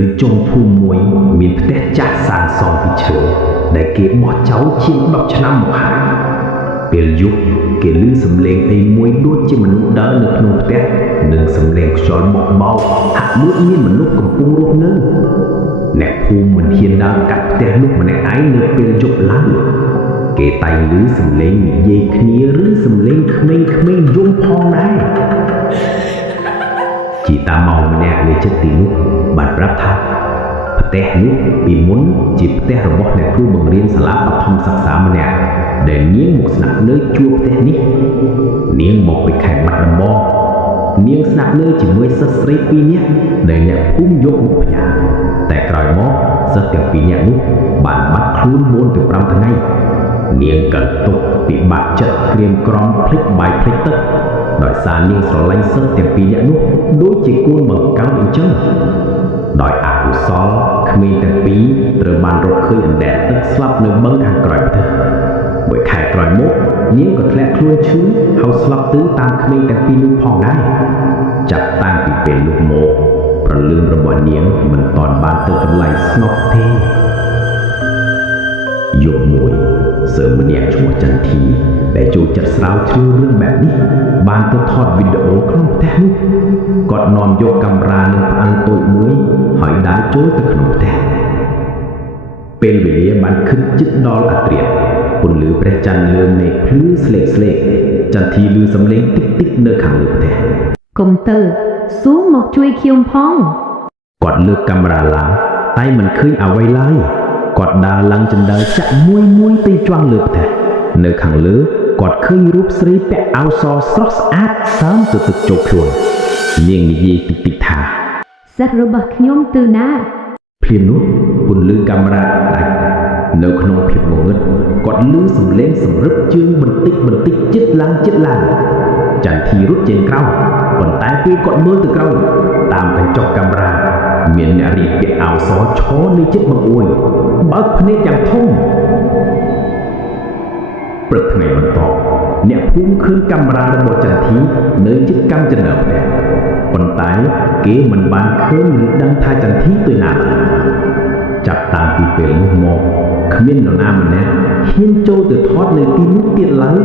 nơi trongภูมิមួយមានផ្ទះចាស់សាងសង់ពីឈើដែលគេបោះចោលជាង10ឆ្នាំមកហើយពេលយប់គេឮសំឡេងអីមួយដូចជាមនុស្សដើរនៅក្នុងផ្ទះនិងសំឡេងខ្យល់បក់បោកហាក់ដូចមានមនុស្សកំពុងរស់នៅអ្នកភូមិមិនហ៊ានដើរកាត់ផ្ទះនោះម្នាក់ឯងនៅពេលយប់ឡើយគេតែងឮសំឡេងនិយាយគ្នាឬសំឡេងក្មេងៗយំផងដែរជីតាម៉ៅម្នាក់នៅជិតទីនោះបានប្រាប់ថាផ្ទះនេះពីមុនជាផ្ទះរបស់អ្នកគ្រូបង្រៀនសាលាបឋមសិក្សាម្នាក់ដែលនាងមកស្នាក់នៅជួរផ្ទះនេះនាងមកពីខេត្តបាត់ដំបងនាងស្នាក់នៅជាមួយសិស្សស្រី2នាក់ដែលអ្នកភូមិយកមកផ្ញើតែក្រោយមកសិស្សទាំង2នាក់នោះបានបាត់ខ្លួន4ទៅ5ថ្ងៃនាងកើតទុក្ខពិបាកចិត្តក្រៀមក្រំភ្លេចបាយភ្លេចទឹកដោយសារនាងស្រឡាញ់សិស្សទាំង2នាក់នោះដូចជាកូនបង្កើតអញ្ចឹងដោយអកុសលក្មេងទាំងពីរត្រូវបានរកឃើញអណ្ដែតទឹកស្លាប់នៅបឹងខាងក្រោយផ្ទះមួយខែក្រោយមកនាងក៏ធ្លាក់ខ្លួនឈឺហើយស្លាប់ទៅតាមក្មេងទាំងពីរនោះផងដែរចាប់តាំងពីពេលនោះមកប្រលឹងរបស់នាងមិនទាន់បានទៅកន្លែងស្ងប់ទេយប់មួយសិស្សម្នាក់ឈ្មោះចន្ទធីដែលចូលចិត្តស្រាវជ្រាវរឿងបែបនេះបានទៅថតវីដេអូក្នុងផ្ទះនោះគាត់នាំយកកាមេរ៉ានិងផ្អឹងតូចមួយហើយដើរចូលទៅក្នុងផ្ទះពេលវេលាបានខិតជិតដល់អធ្រាត្រពន្លឺព្រះច័ន្ទលើមេឃភ្លឺស្លេកស្លេកចន្ទធីឮសំឡេងតិចតិចនៅខាងលើផ្ទះកុំទៅសួរមកជួយខ្ញុំផងគាត់លើកកាមេរ៉ាឡើងតែមិនឃើញអ្វីឡើយគាត់ដើរឡើងជណ្ដើរចាក់មួយទៅជាន់លើផ្ទះនៅខាងលើគាត់ឃើញរូបស្រីពាក់អាវសស្រស់ស្អាតសើមទៅទឹកជោគខ្លួននាងនិយាយតិចតិចថាសិស្សរបស់ខ្ញុំទៅណាភ្លាមនោះពន្លឺកាមេរ៉ាដាច់នៅក្នុងភាពងងឹតគាត់ឮសំឡេងសម្រឹបជើងបន្តិចជិតឡើងចន្ទធីរត់ចេញក្រោយប៉ុន្តែពេលគាត់មើលទៅក្រោយតាមកញ្ចក់កាមេរ៉ាមានអ្នករៀបពាក់អាវសឈរនៅជិតបង្អួចបើកភ្នែកយ៉ាងធំព្រឹកថ្ងៃបន្ទាប់អ្នកភូមិឃើញកាមេរ៉ារបស់ចន្ទធីនៅជិតកម្មចន្ទផ្ទះប៉ុន្តែគេមិនបានឃើញឬដឹងថាចន្ទធីទៅណាចាប់តាំងពីពេលនោះមកគ្មាននរណាម្នាក់ហ៊ានចូលទៅថតនៅទីនោះទៀតឡើយ